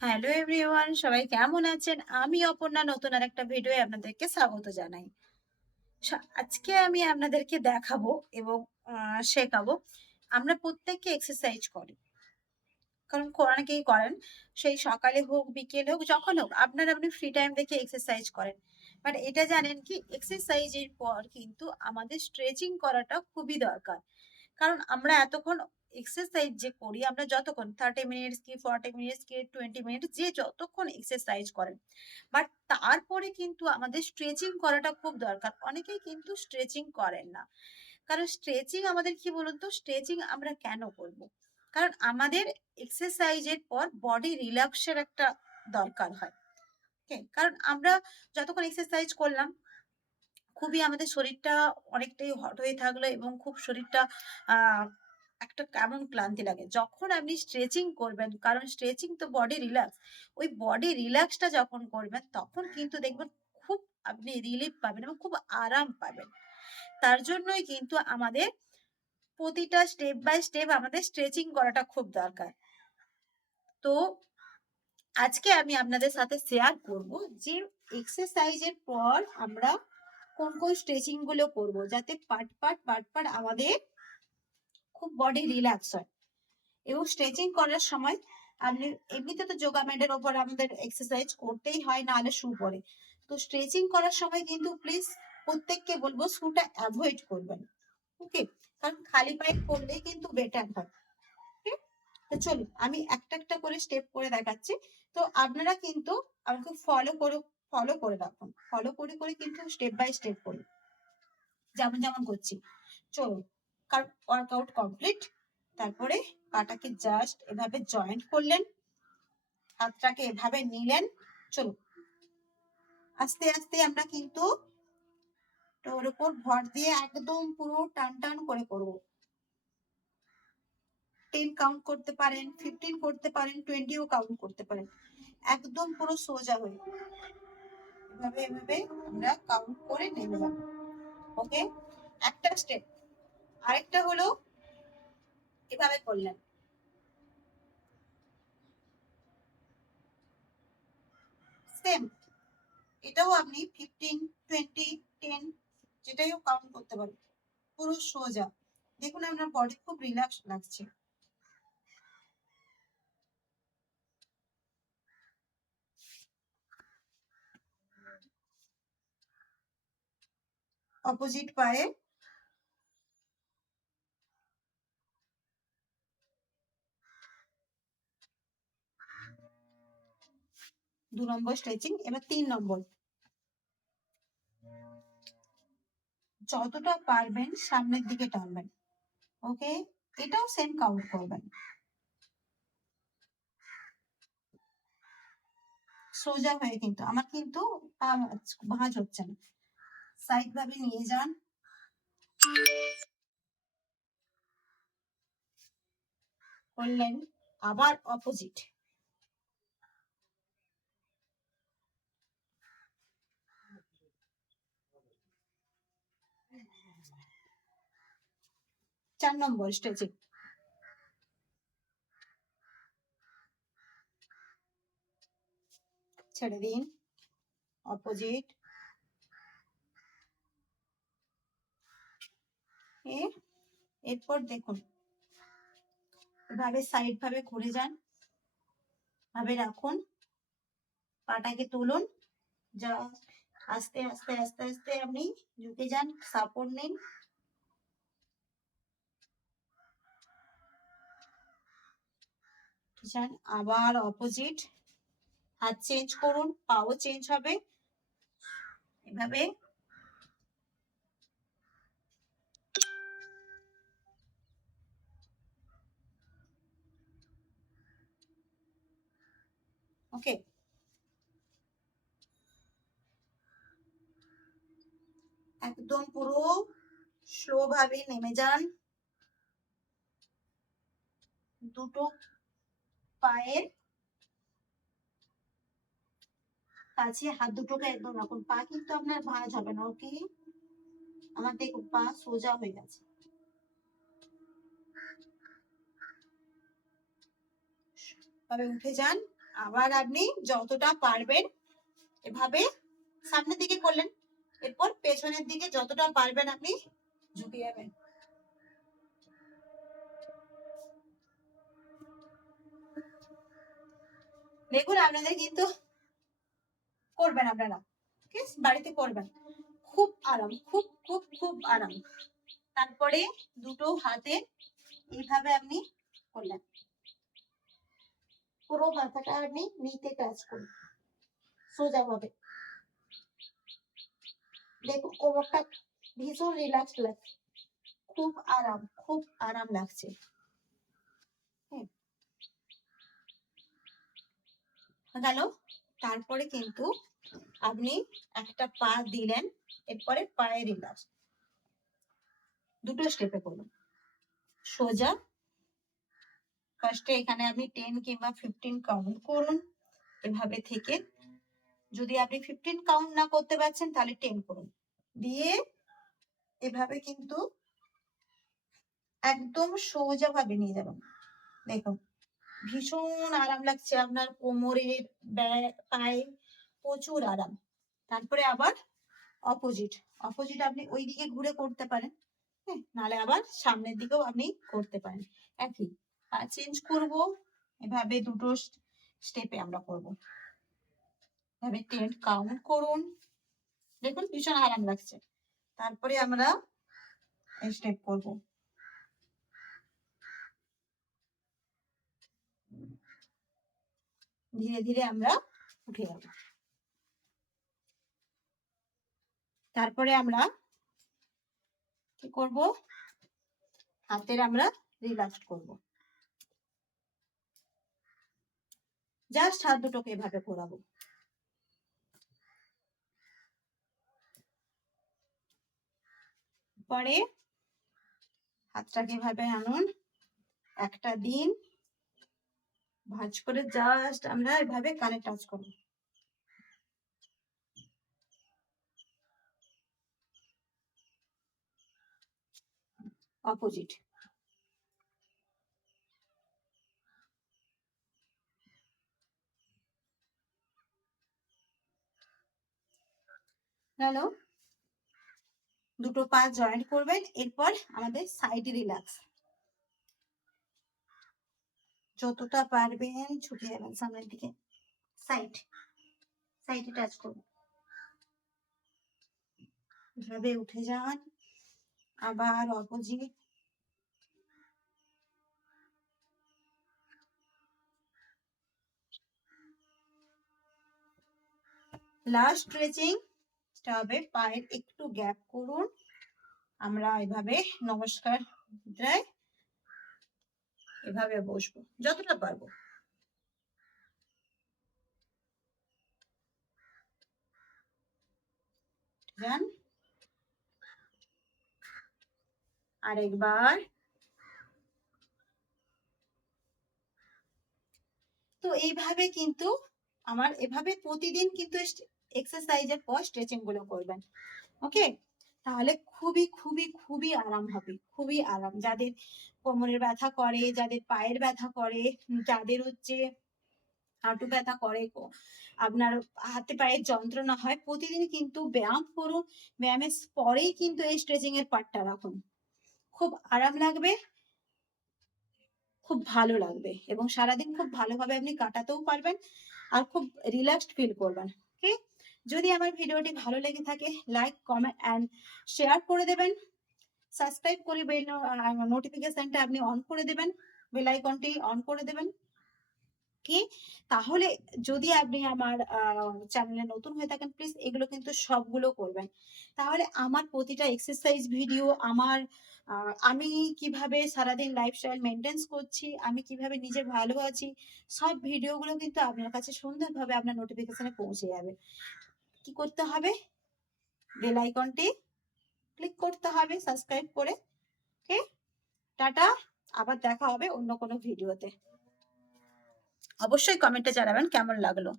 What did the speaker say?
Hello everyone, সবাই কেমন আছেন? আমি অপর্ণা নতুন আরেকটা ভিডিওয়ে আপনাদেরকে স্বাগত জানাই। আজকে আমি আপনাদেরকে দেখাবো এবং শেখাবো। আমরা প্রত্যেকে এক্সারসাইজ করি। কারণ অনেকেই করেন। সেই সকালে হোক, বিকেলে হোক, যখন হোক আপনি ফ্রি টাইম দেখে এক্সারসাইজ করেন। বাট এটা জানেন কি এক্সারসাইজের পর কিন্তু আমাদের স্ট্রেচিং করাটা খুবই দরকার। কারণ আমরা এতক্ষণ এক্সারসাইজ যে করি আমরা যতক্ষণ 30 মিনিটস কি 40 মিনিটস কি 20 মিনিটস যে যতক্ষণ এক্সারসাইজ করেন। বাট তারপরে কিন্তু আমাদের স্ট্রেচিং করাটা খুব দরকার। অনেকেই কিন্তু স্ট্রেচিং করেন না। কারণ স্ট্রেচিং আমাদের কি বলুন তো? স্ট্রেচিং আমরা কেন করব? কারণ আমাদের এক্সারসাইজের পর বডি রিল্যাক্স এর একটা দরকার হয়। ওকে? কারণ আমরা যতক্ষণ এক্সারসাইজ করলাম খুবই আমাদের শরীরটা অনেকটাই হট হয়ে থাকলো এবং খুব শরীরটা আ একটা কেমন ক্লান্তি লাগে। যখন আপনি স্ট্রেচিং করবেন, কারণ স্ট্রেচিং তো বডি রিল্যাক্স। ওই বডি রিল্যাক্সটা যখন করবেন তখন কিন্তু দেখবেন খুব আপনি রিলিফ পাবেন এবং খুব আরাম পাবেন। তার জন্যই কিন্তু আমাদের প্রতিটা স্টেপ বাই স্টেপ আমাদের স্ট্রেচিং করাটা খুব দরকার। তো আজকে আমি আপনাদের সাথে শেয়ার করব যে এক্সারসাইজের পর আমরা কোন স্ট্রেচিং গুলো করব যাতে পার্ট আমাদের খুব বডি রিল্যাক্স হয়। এবং স্ট্রেচিং করার সময় আপনি এমনিতে তো যোগা ম্যাটের ওপর আমাদের এক্সারসাইজ করতেই হয়, না হলে শু পরে। তো স্ট্রেচিং করার সময় কিন্তু প্লিজ প্রত্যেককে বলবো শুটা অ্যাভয়েড করবেন। ওকে? কারণ খালি পায়ে করলেই কিন্তু বেটার হয়। ওকে? তো চলুন আমি একটা করে স্টেপ করে দেখাচ্ছি। তো আপনারা কিন্তু আমাকে ফলো করে রাখুন। ফলো করে কিন্তু স্টেপ বাই স্টেপ করুন। যেমন করছি। চলুন। কারণ ওয়ার্কআউট কমপ্লিট। তারপরে পাটাকে জাস্ট এভাবে জয়েন্ট করলেন। হাতটাকে এভাবে নিলেন। চলুন। আস্তে আমরা কিন্তু ওর উপর ভর দিয়ে একদম পুরো টান করে করব। 10 কাউন্ট করতে পারেন, 15 করতে পারেন, 20 ও কাউন্ট করতে পারেন। একদম পুরো সোজা হয়ে। এভাবে আমরা কাউন্ট করে নেমে যাব। ওকে? একটা স্টেপ। আরেকটা হলো এভাবে করলেন। সেম এটাও আপনি 15, 20, 10 যেটাইও কাউন্ট করতে পারেন। পুরো সোজা। দেখুন আপনার বডি খুব রিল্যাক্স লাগছে। অপোজিট পায়ে 2 নম্বর স্ট্রেচিং। এবার 3 নম্বর। যতটা পারবেন সামনের দিকে টানবেন। ওকে? এটাও সেম কাউন্ট করবেন। সোজা হয়ে কিন্তু আমার কিন্তু ভাঁজ হচ্ছে না। সাইড ভাবে নিয়ে যান। করলেন। আবার অপোজিট। চার নম্বর স্ট্রেচিং। ছেড়ে দিন। অপোজিট। এরপর দেখুন এভাবে সাইড ভাবে ঘুরে যান। ভাবে রাখুন। পাটাকে তুলুন। যা আস্তে আপনি ঝুঁকে যান, সাপোর্ট নিন। যান আবার অপোজিট। হাত চেঞ্জ করুন, পাও চেঞ্জ হবে। এভাবে ওকে? একদম পুরো স্লো ভাবে নেমে যান। দুটো পায়ের কাছে হাত দুটোকে একদম রাখুন। পা কিন্তু আপনার ভাঁজ হবে না। ওকে? আমার দেখুন পা সোজা হয়ে গেছে। তবে উঠে যান। আবার আপনি যতটা পারবেন এভাবে সামনের দিকে করলেন, এরপর পেছনের দিকে যতটা পারবেন আপনি ঝুঁকে যাবেন। দেখুন আপনাদের কিন্তু করবেন আপনারা, ঠিক আছে? বাড়িতে করবেন, খুব আরাম, খুব খুব খুব আরাম। তারপরে দুটো হাতে এইভাবে আপনি করলেন, পুরো মাথাটা আপনি নিতে টাচ করুন সোজা ভাবে। দেখুন কোমরটা ভীষণ রিল্যাক্স লাগছে, খুব আরাম, খুব আরাম লাগছে। গেল। তারপরে কিন্তু আপনি একটা পা দিলেন, এরপরে পায়ে রিল্যাক্স, দুটো স্টেপে করুন সোজা। ফার্স্টে এখানে আপনি 10 কিংবা 15 কাউন্ট করুন এভাবে থেকে। যদি আপনি 15 কাউন্ট না করতে পারছেন তাহলে 10 করুন, দিয়ে এভাবে কিন্তু একদম সোজা ভাবে নিয়ে যাবেন। দেখুন ভীষণ আরাম লাগছে আপনার কোমরের, পায়ে প্রচুর আরাম। তারপরে আবার অপোজিট, অপোজিট আপনি ওই দিকে ঘুরে করতে পারেন, হ্যাঁ, নাহলে আবার সামনের দিকেও আপনি করতে পারেন। একই পা চেঞ্জ করব, এভাবে দুটো স্টেপে আমরা করব। এভাবে 10 কাউন্ট করুন, দেখুন ভীষণ আরাম লাগছে। তারপরে আমরা স্টেপ করব, ধীরে ধীরে আমরা উঠে যাব। তারপরে আমরা কি করব, হাতের আমরা রিল্যাক্স করব, জাস্ট হাত দুটোকে এভাবে ঘোরাবো। পরে হাতটাকে এভাবে আনুন, একটা দিন ভাঁজ করে জাস্ট আমরা এভাবে কানে টাচ করব। অপোজিট, হ্যালো, দুটো পা জয়েন্ট করবেন, এরপর আমাদের সাইডে রিল্যাক্স, যতটা পারবেন ছুটে যাবেন সামনের দিকে, সাইড সাইডে টাচ করুন, এভাবে উঠে যান, আবার অপোজিট। লাস্ট স্ট্রেচিং হবে, পায়ের একটু গ্যাপ করুন, আমরা এভাবে নমস্কার মুদ্রায় এভাবে বসবো যতটা পারবো। যান, আরেকবার। তো এইভাবে কিন্তু আমার এভাবে প্রতিদিন কিন্তু এক্সারসাইজের পর স্ট্রেচিং গুলো করবেন, ওকে? তাহলে খুবই খুবই খুবই আরাম হবে, খুবই আরাম। যাদের কোমরের ব্যথা করে, যাদের পায়ের ব্যথা করে, যাদের হচ্ছে হাঁটু ব্যথা করে, আপনার হাতে পায়ের যন্ত্রণা হয়, প্রতিদিন কিন্তু ব্যায়াম করুন। ব্যায়ামের পরেই কিন্তু এই স্ট্রেচিং এর পার্টটা রাখুন, খুব আরাম লাগবে, খুব ভালো লাগবে, এবং সারাদিন খুব ভালোভাবে আপনি কাটাতেও পারবেন আর খুব রিল্যাক্সড ফিল করবেন। ওকে, যদি আমার ভিডিওটি ভালো লেগে থাকে লাইক কমেন্ট অ্যান্ড শেয়ার করে দেবেন, সাবস্ক্রাইব করে বেল নোটিফিকেশনটা আপনি অন করে দেবেন, বেল আইকনটি অন করে দেবেন কি, তাহলে যদি আপনি আমার চ্যানেলে নতুন হয়ে থাকেন প্লিজ এগুলো কিন্তু সবগুলো করবেন। তাহলে আমার প্রতিটা এক্সারসাইজ ভিডিও, আমার আমি কিভাবে সারাদিন লাইফস্টাইল মেনটেন্স করছি, আমি কিভাবে নিজে ভালো আছি, সব ভিডিওগুলো কিন্তু আপনার কাছে সুন্দরভাবে আপনার নোটিফিকেশনে পৌঁছে যাবে। কি করতে হবে, বেল আইকনটি ক্লিক করতে হবে সাবস্ক্রাইব করে। ওকে, টাটা, আবার দেখা হবে অন্য কোনো ভিডিওতে। অবশ্যই কমেন্টে জানাবেন কেমন লাগলো।